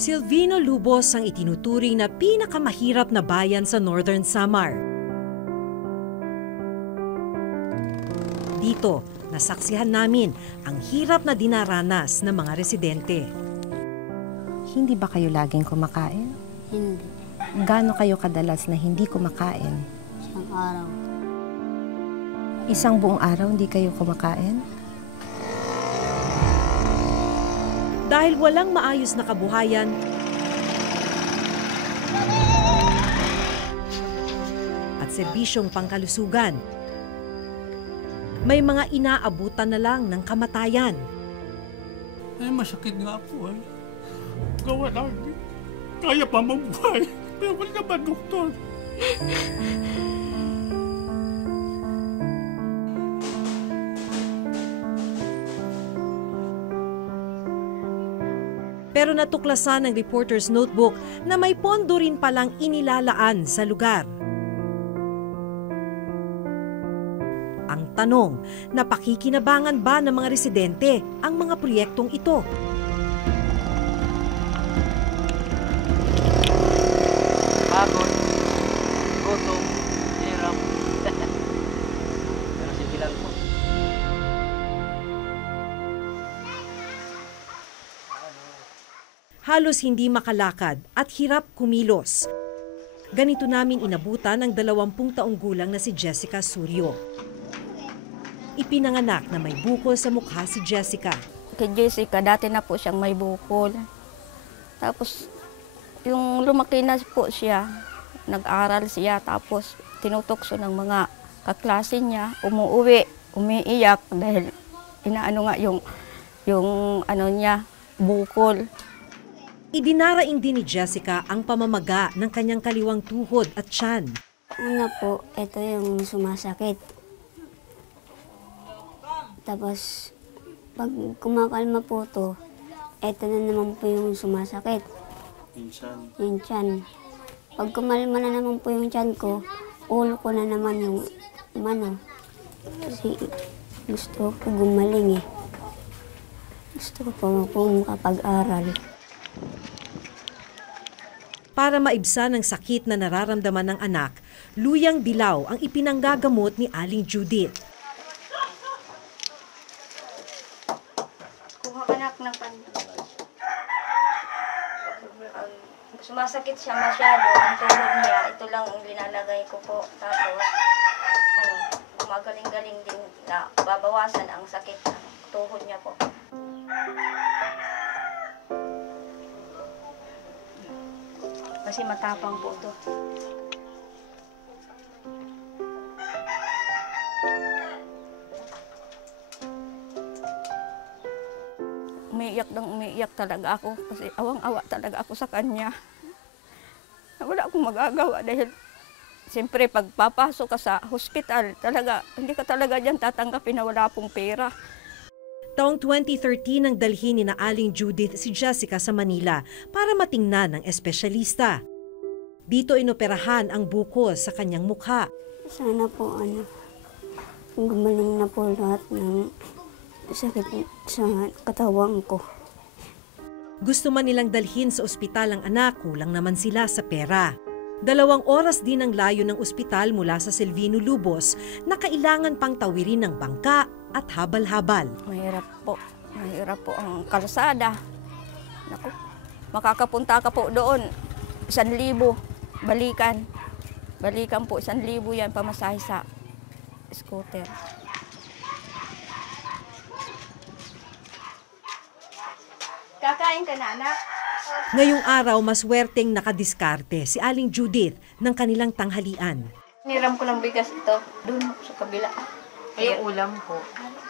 Silvino Lubos ang itinuturing na pinakamahirap na bayan sa Northern Samar. Dito, nasaksihan namin ang hirap na dinaranas ng mga residente. Hindi ba kayo laging kumakain? Hindi. Gaano kayo kadalas na hindi kumakain? Isang araw. Isang buong araw hindi kayo kumakain? Dahil walang maayos na kabuhayan, at serbisyong pangkalusugan, may mga inaabutan na lang ng kamatayan. Ay, masakit nga po ay. Gawa namin. Kaya pa mabuhay. Pero wala naman, doktor. Pero natuklasan ng reporter's notebook na may pondo rin palang inilalaan sa lugar. Ang tanong, napakikinabangan ba ng mga residente ang mga proyektong ito? Pagod, gutom, hirap. Pero sige lang po. Halos hindi makalakad at hirap kumilos. Ganito namin inabutan ang 20 taong gulang na si Jessica Suryo. Ipinanganak na may bukol sa mukha si Jessica. Kay Jessica, dati na po siyang may bukol. Tapos, yung lumaki na po siya, nag-aral siya, tapos tinutokso ng mga kaklase niya, umuwi, umiiyak dahil inaano nga yung ano niya, bukol. Idinaraing din ni Jessica ang pamamaga ng kanyang kaliwang tuhod at tiyan. Una po, ito yung sumasakit. Tapos, pag kumakalma po to, ito na naman po yung sumasakit. Yung tiyan. Pag kumalma na naman po yung tiyan ko, ulo ko na naman yung mano. Kasi gusto ko gumaling eh. Gusto ko po makapag-aral. Para maibsan ang sakit na nararamdaman ng anak, luyang dilaw ang ipinanggagamot ni Aling Judith. Kuha ka ng sumasakit siya masyado, ang tuhod niya, ito lang ang linalagay ko po. Tapos, gumagaling-galing din na babawasan ang sakit ng tuhod niya po. Kasi matapang po ito. Umiiyak talaga ako kasi awang-awa talaga ako sa kanya. Wala akong magagawa dahil siyempre pag papasok ka sa hospital, talaga, hindi ka talaga dyan tatanggapin na wala pong pera. Taong 2013 nang dalhin ni na Aling Judith si Jessica sa Manila para matingnan ng espesyalista. Dito inoperahan ang bukol sa kanyang mukha. Sana po gumaling na po lahat ng sakit sa katawan ko. Gusto man nilang dalhin sa ospital ang anak, kulang naman sila sa pera. 2 oras din ang layo ng ospital mula sa Silvino Lubos na kailangan pang tawirin ng bangka at habal-habal. Mahirap po ang kalsada. Naku, makakapunta ka po doon, 1,000, balikan. Balikan po, 1,000 yan pamasahe sa scooter. Kakain ka na, anak? Ngayong araw, maswerteng nakadiskarte si Aling Judith ng kanilang tanghalian. Niram ko ng bigas ito, doon sa kabila. Ay, yung ulam po.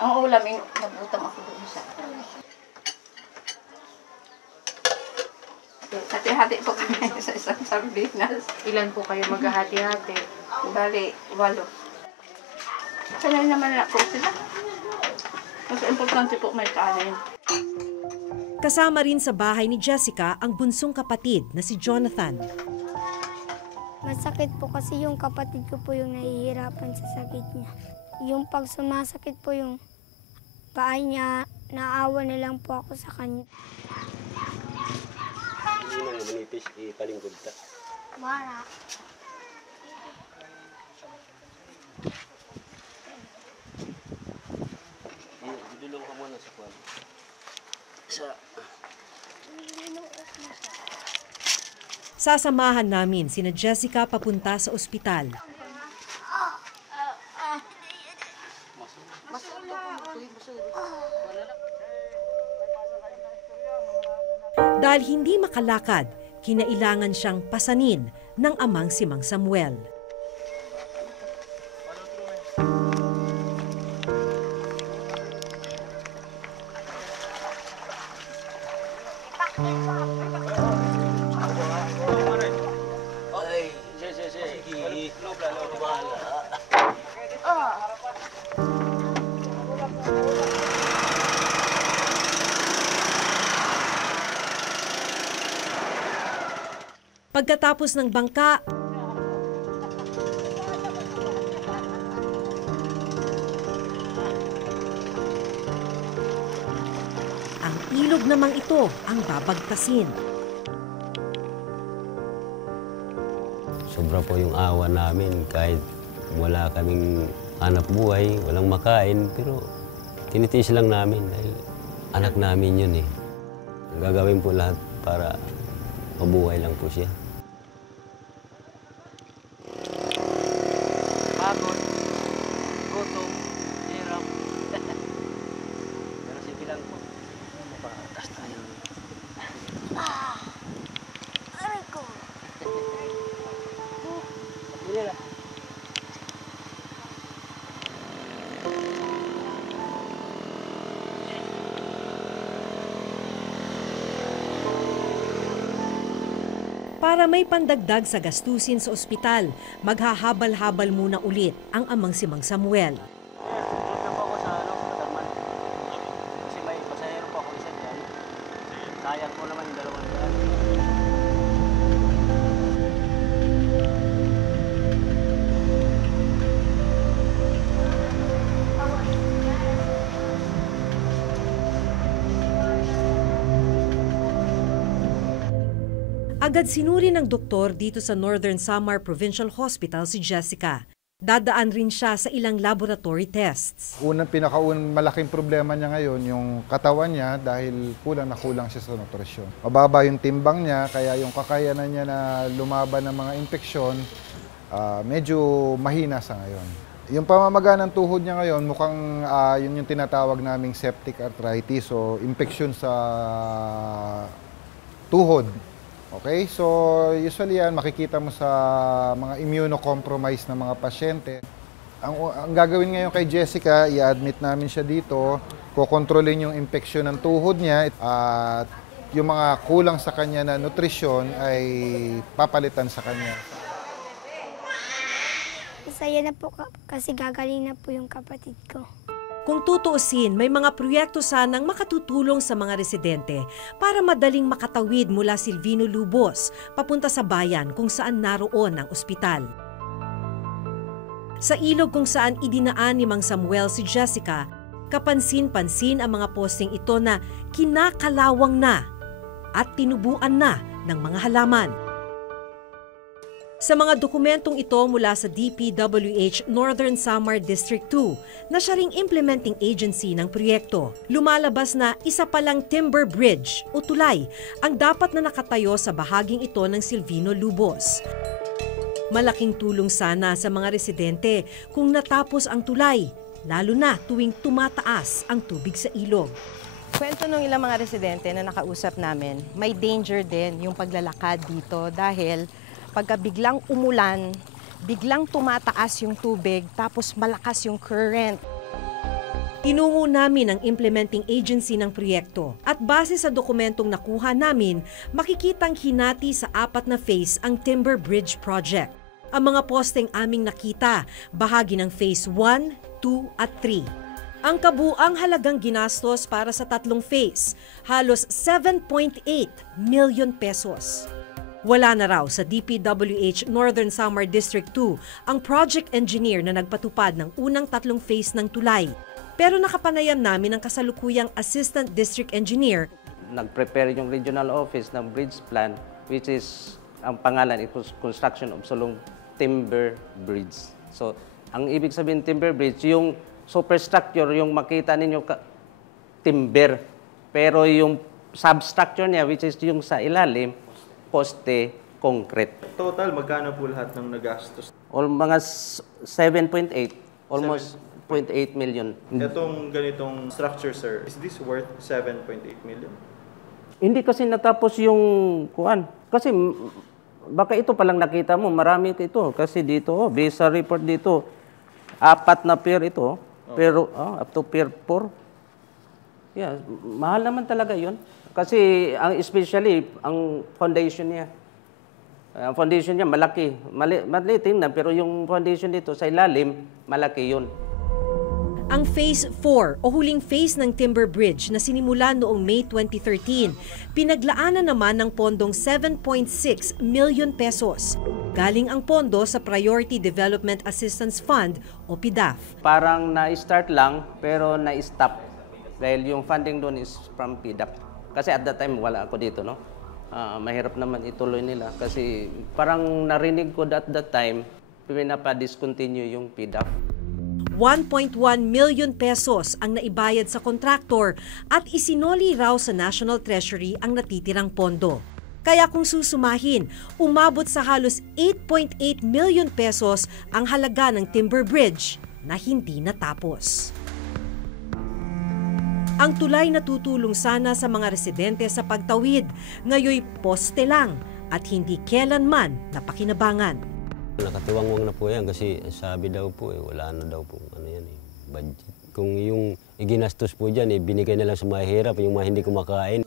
Ang ulam, nabutang ako doon sa... Hati-hati po kami sa isang sardinas. Ilan po kayo maghahati-hati? Bali, 8. Sanay naman na po sila. Mas importante po may kanin. Kasama rin sa bahay ni Jessica ang bunsong kapatid na si Jonathan. Masakit po kasi yung kapatid ko po yung nahihirapan sa sakit niya. Yung pag sumasakit po yung paa niya, naawa na lang po ako sa kanya. naman yung manipis, ipalingkod ta. Mara. Idulong ka muna sa kwan. Sasamahan namin sina Jessica papunta sa ospital. Dahil hindi makalakad, kinailangan siyang pasanin ng amang si Mang Samuel. Pagkatapos ng bangka, ang ilog namang ito ang babagtasin. Sobra po yung awa namin kahit wala kaming anak buhay, walang makain, pero tinitiis lang namin dahil anak namin yun eh. Gagawin po lahat para mabuhay lang po siya. Pagod, gutom, hirap. Pero sige lang po. Mapatas tayo. Aray ko. Hindi lang. Para may pandagdag sa gastusin sa ospital, maghahabal-habal muna ulit ang amang si Mang Samuel. Punta po ako sa Katarman. Kasi may pasahero po ako isa dyan. Sayang po naman yung 200. Agad sinuri ng doktor dito sa Northern Samar Provincial Hospital si Jessica. Dadaan rin siya sa ilang laboratory tests. Malaking problema niya ngayon, yung katawan niya dahil kulang na kulang siya sa nutrisyon. Mababa yung timbang niya, kaya yung kakayanan niya na lumaban ng mga infeksyon, medyo mahina sa ngayon. Yung pamamaga ng tuhod niya ngayon, mukhang yun yung tinatawag naming septic arthritis o infeksyon sa tuhod. Okay, so usually yan makikita mo sa mga immunocompromised na mga pasyente. Ang gagawin ngayon kay Jessica, i-admit namin siya dito, kukontrolin yung infeksyon ng tuhod niya at yung mga kulang sa kanya na nutrisyon ay papalitan sa kanya. Masaya na po kasi gagaling na po yung kapatid ko. Kung tutuusin, may mga proyekto sanang makatutulong sa mga residente para madaling makatawid mula Silvino Lubos papunta sa bayan kung saan naroon ang ospital. Sa ilog kung saan idinaan ni Mang Samuel si Jessica, kapansin-pansin ang mga posting ito na kinakalawang na at tinubuan na ng mga halaman. Sa mga dokumentong ito mula sa DPWH Northern Samar District 2 na siya ring implementing agency ng proyekto, lumalabas na isa palang timber bridge o tulay ang dapat na nakatayo sa bahaging ito ng Silvino Lubos. Malaking tulong sana sa mga residente kung natapos ang tulay, lalo na tuwing tumataas ang tubig sa ilog. Kwento ng ilang mga residente na nakausap namin, may danger din yung paglalakad dito dahil pagka biglang umulan, biglang tumataas yung tubig, tapos malakas yung current. Tinungo namin ang implementing agency ng proyekto at base sa dokumentong nakuha namin, makikitang hinati sa 4 na phase ang Timber Bridge Project. Ang mga posteng aming nakita, bahagi ng Phase 1, 2 at 3. Ang kabuang halagang ginastos para sa 3 phase, halos 7.8 million pesos. Wala na raw sa DPWH Northern Samar District 2 ang project engineer na nagpatupad ng unang 3 phase ng tulay. Pero nakapanayam namin ang kasalukuyang Assistant District Engineer. Nag-prepare yung regional office ng bridge plan which is, ang pangalan, it was construction of Sulong Timber Bridge. So, ang ibig sabihin timber bridge, yung superstructure, yung makita ninyo timber, pero yung substructure niya, which is yung sa ilalim, poste, concrete. Total, magkano po lahat ng nagastos? Mga 7.8, almost 0.8 million. Itong ganitong structure, sir, is this worth 7.8 million? Hindi kasi natapos yung kuan. Kasi baka ito palang nakita mo, marami ito. Kasi dito, based sa report dito, 4 na pier ito, pero up to pier 4. Yeah, mahal naman talaga yun. Kasi especially ang foundation niya. Ang foundation niya malaki. Maliit na, pero yung foundation dito sa ilalim, malaki yun. Ang Phase 4 o huling phase ng Timber Bridge na sinimula noong May 2013, pinaglaanan naman ng pondong 7.6 million pesos. Galing ang pondo sa Priority Development Assistance Fund o PDAF. Parang na-start lang pero na-stop dahil yung funding doon is from PDAF. Kasi at that time wala ako dito, no? Mahirap naman ituloy nila kasi parang narinig ko at that time pinapa-discontinue yung PDAF. 1.1 million pesos ang naibayad sa kontraktor at isinoli raw sa National Treasury ang natitirang pondo. Kaya kung susumahin, umabot sa halos 8.8 million pesos ang halaga ng Timber Bridge na hindi natapos. Ang tulay na tutulong sana sa mga residente sa pagtawid, ngayoy poste lang at hindi kailanman napakinabangan. Nakatiwangwang na po yan kasi sabi daw po wala na daw po budget. Kung yung iginastos po dyan, binigay na lang sa mahirap, yung mga hindi kumakain.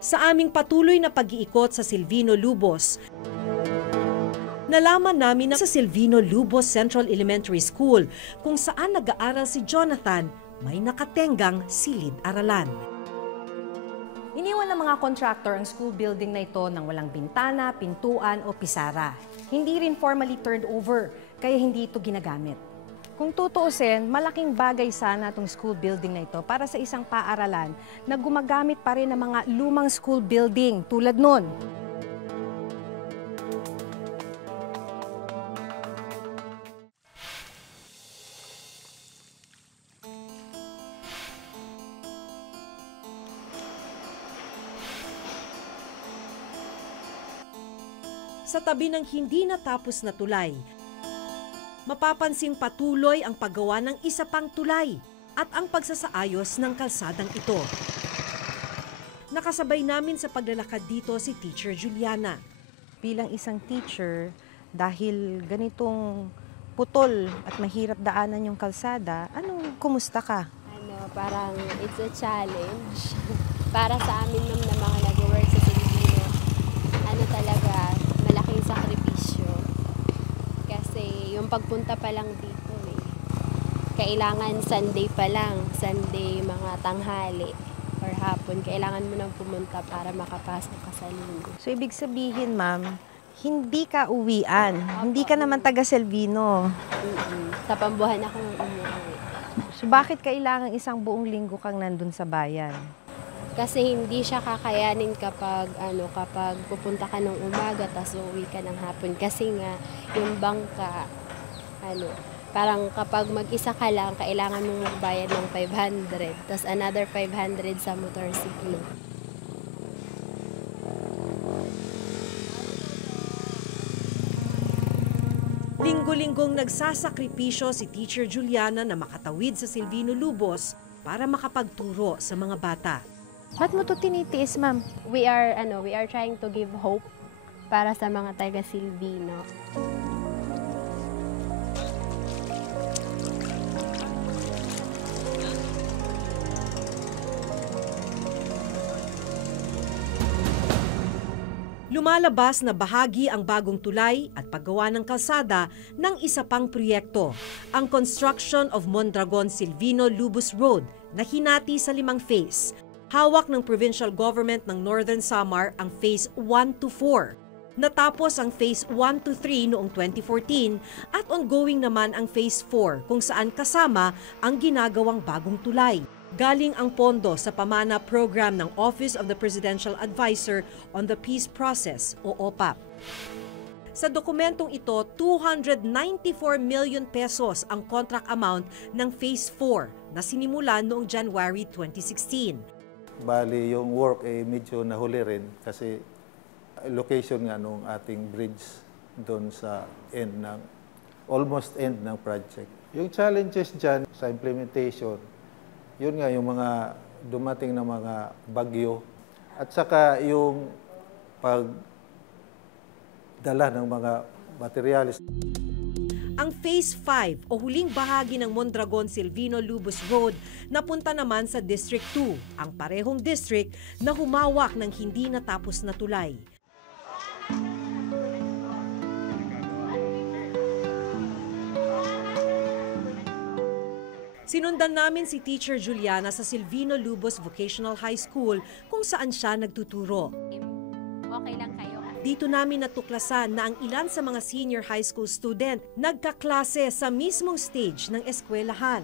Sa aming patuloy na pag-iikot sa Silvino Lubos, nalaman namin na sa Silvino Lubos Central Elementary School kung saan nag-aaral si Jonathan, may nakatenggang silid-aralan. Iniwan ng mga contractor ang school building na ito nang walang bintana, pintuan o pisara. Hindi rin formally turned over, kaya hindi ito ginagamit. Kung tutuusin, malaking bagay sana itong school building na ito para sa isang paaralan na gumagamit pa rin ng mga lumang school building tulad nun. Sa tabi ng hindi natapos na tulay, mapapansing patuloy ang paggawa ng isa pang tulay at ang pagsasaayos ng kalsadang ito. Nakasabay namin sa paglalakad dito si Teacher Juliana. Bilang isang teacher, dahil ganitong putol at mahirap daanan yung kalsada, kumusta ka? Parang it's a challenge. Para sa amin na mga nag-work sa Silvino, talaga, malaking sakripisyo. Kasi yung pagpunta pa lang dito, kailangan Sunday pa lang, Sunday mga tanghali or hapon, kailangan mo nang pumunta para makapasok ka sa linggo. So ibig sabihin, ma'am, hindi ka uwian, hindi ka naman taga Silvino. Sa Pambuhan ako umuwi. So bakit kailangan isang buong linggo kang nandun sa bayan? Kasi hindi siya kakayanin kapag pupunta ka ng umaga tapos uuwi ka ng hapon. Kasi nga, yung bangka, parang kapag mag-isa ka lang, kailangan mong magbayad ng 500. Tapos another 500 sa motorsiklo. Linggo-linggong nagsasakripisyo si Teacher Juliana na makatawid sa Silvino Lubos para makapagturo sa mga bata. Ba't mo ito tinitiis, ma'am? We are trying to give hope para sa mga taga Silvino. Lumalabas na bahagi ang bagong tulay at paggawa ng kalsada ng isa pang proyekto, ang construction of Mondragon Silvino Lubos Road na hinati sa 5 phase. Hawak ng provincial government ng Northern Samar ang Phase 1 to 4. Natapos ang Phase 1 to 3 noong 2014 at ongoing naman ang Phase 4 kung saan kasama ang ginagawang bagong tulay. Galing ang pondo sa pamana program ng Office of the Presidential Advisor on the Peace Process o OPAP. Sa dokumentong ito, 294 million pesos ang contract amount ng Phase 4 na sinimulan noong January 2016. Bali, yung work ay medyo nahuli rin kasi location nga nung ating bridge doon sa almost end ng project. Yung challenges dyan sa implementation, yun nga yung mga dumating na mga bagyo at saka yung pagdala ng mga materyales. Ang Phase 5 o huling bahagi ng Mondragon-Silvino-Lubos Road napunta naman sa District 2, ang parehong district na humawak ng hindi natapos na tulay. Sinundan namin si Teacher Juliana sa Silvino-Lubos Vocational High School kung saan siya nagtuturo. Okay lang kayo. Dito namin natuklasan na ang ilan sa mga senior high school student nagkaklase sa mismong stage ng eskwelahan.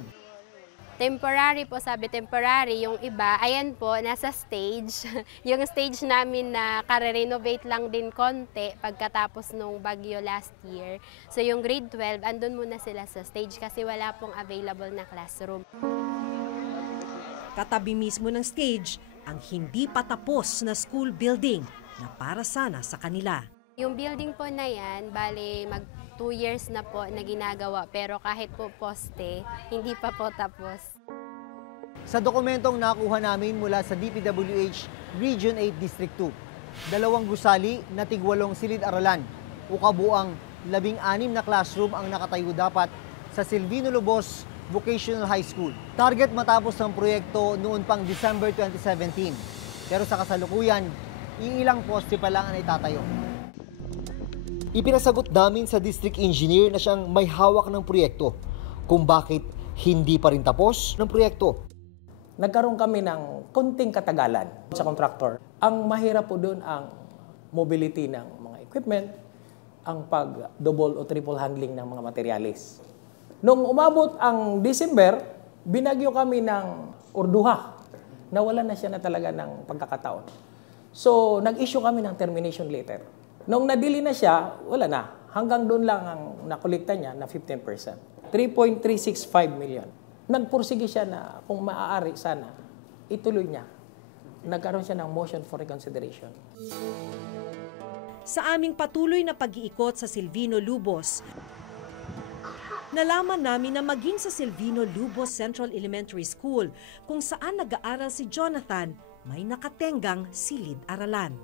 Temporary po, sabi temporary. Yung iba, ayan po, nasa stage. Yung stage namin na kare-renovate lang din konti pagkatapos nung bagyo last year. So yung grade 12, andun muna sila sa stage kasi wala pong available na classroom. Katabi mismo ng stage, ang hindi pa tapos na school building na para sana sa kanila. Yung building po na yan, bali mag 2 years na po na ginagawa pero kahit po poste, hindi pa po tapos. Sa dokumentong nakuha namin mula sa DPWH Region 8 District 2, 2 gusali na tig-8 silid-aralan o kabuang 16 na classroom ang nakatayo dapat sa Silvino-Lubos Vocational High School. Target matapos ng proyekto noon pang December 2017. Pero sa kasalukuyan, iilang poste pa lang ang itatayo. Ipinasagot namin sa district engineer na siyang may hawak ng proyekto kung bakit hindi pa rin tapos ng proyekto. Nagkaroon kami ng konting katagalan sa contractor. Ang mahirap po doon ang mobility ng mga equipment, ang pag-double o triple handling ng mga materialis. Nung umabot ang December, binagyo kami ng orduha. Nawala na siya na talaga ng pagkakataon. So, nag-issue kami ng termination letter. Nung nadili na siya, wala na. Hanggang doon lang ang nakolekta niya na 15%. 3.365 million. Nagpursige siya na kung maaari sana, ituloy niya. Nagkaroon siya ng motion for reconsideration. Sa aming patuloy na pag-iikot sa Silvino-Lubos, nalaman namin na maging sa Silvino-Lubos Central Elementary School, kung saan nag-aaral si Jonathan, may nakatenggang silid-aralan.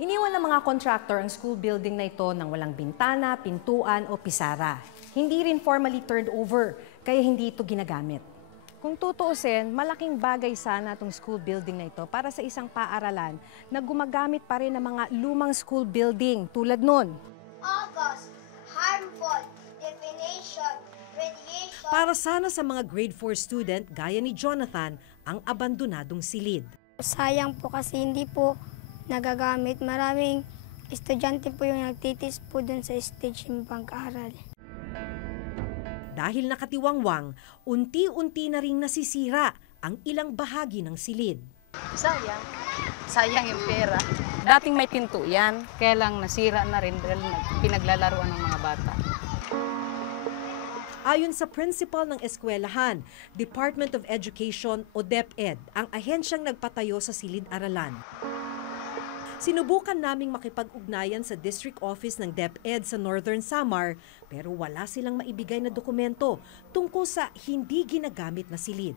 Iniwan ng mga contractor ang school building na ito nang walang bintana, pintuan o pisara. Hindi rin formally turned over, kaya hindi ito ginagamit. Kung tutuusin, malaking bagay sana itong school building na ito para sa isang paaralan na gumagamit pa rin ng mga lumang school building tulad nun. August, harmful, definition, radiation. Para sana sa mga grade 4 student gaya ni Jonathan ang abandonadong silid. Sayang po kasi hindi po nagagamit. Maraming estudyante po yung nagtitis po dun sa stage ng pag-aaral. Dahil nakatiwangwang, unti-unti na ring nasisira ang ilang bahagi ng silid. Sayang. Sayang yung pera. Dating may pinto yan, kaya lang nasira na rin dahil pinaglalaruan ng mga bata. Ayon sa principal ng eskwelahan, Department of Education o DepEd, ang ahensyang nagpatayo sa silid-aralan. Sinubukan naming makipag-ugnayan sa district office ng DepEd sa Northern Samar pero wala silang maibigay na dokumento tungkol sa hindi ginagamit na silid.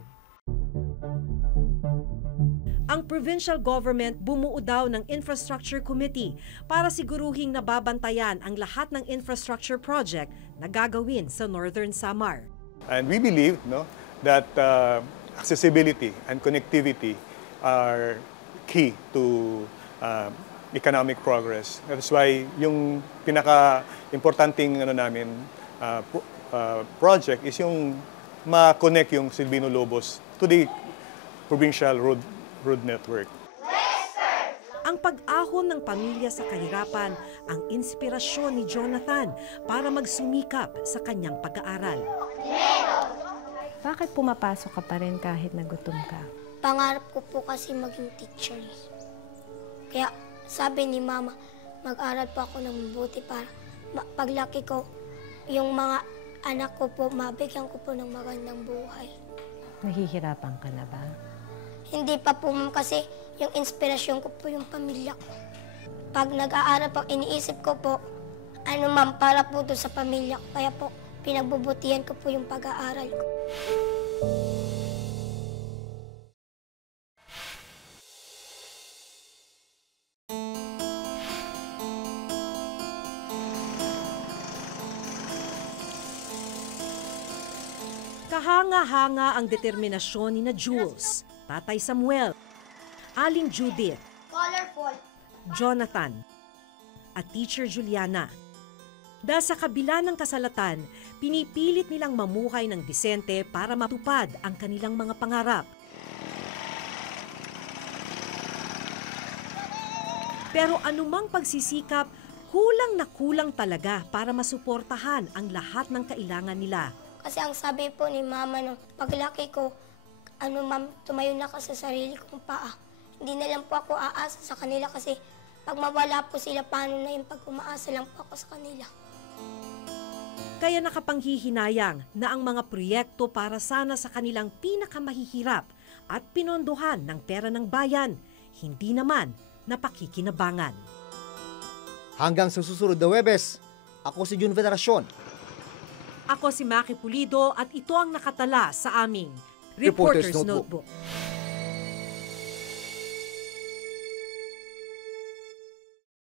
Ang provincial government bumuo daw ng Infrastructure Committee para siguruhing nababantayan ang lahat ng infrastructure project na gagawin sa Northern Samar. And we believe that accessibility and connectivity are key to economic progress. That's why yung pinaka-importanting project is yung ma-connect yung Silvino-Lubos to the provincial road network. Ang pag-ahon ng pamilya sa kahirapan ang inspirasyon ni Jonathan para magsumikap sa kanyang pag-aaral. Bakit pumapasok ka pa rin kahit nagutom ka? Pangarap ko po kasi maging teacher. Kaya sabi ni Mama, mag-aral po ako ng mabuti para paglaki ko, yung mga anak ko po, mabigyan ko po ng magandang buhay. Nahihirapan ka na ba? Hindi pa po, Ma'am, kasi yung inspirasyon ko po yung pamilya ko. Pag nag-aaral po, iniisip ko po, Ma'am, para po to sa pamilya ko. Kaya po, pinagbubutihan ko po yung pag-aaral ko. Kahanga-hanga ang determinasyon ni na Jules, Tatay Samuel, Aling Judith, Colorful. Jonathan, at Teacher Juliana. Dahil sa kabila ng kasalatan, pinipilit nilang mamuhay ng disente para matupad ang kanilang mga pangarap. Pero anumang pagsisikap, kulang na kulang talaga para masuportahan ang lahat ng kailangan nila. Kasi ang sabi po ni Mama, no, paglaki ko, Ma'am, tumayo na ka sa sarili kong paa. Hindi na lang po ako aasa sa kanila kasi pag mawala po sila, paano na yung pag umaasa lang po ako sa kanila. Kaya nakapanghihinayang na ang mga proyekto para sana sa kanilang pinakamahihirap at pinondohan ng pera ng bayan, hindi naman napakikinabangan. Hanggang sa susunod na Huwebes, ako si Jun Veneracion. Ako si Maki Pulido at ito ang nakatala sa aming Reporter's Reporter's Notebook. Notebook.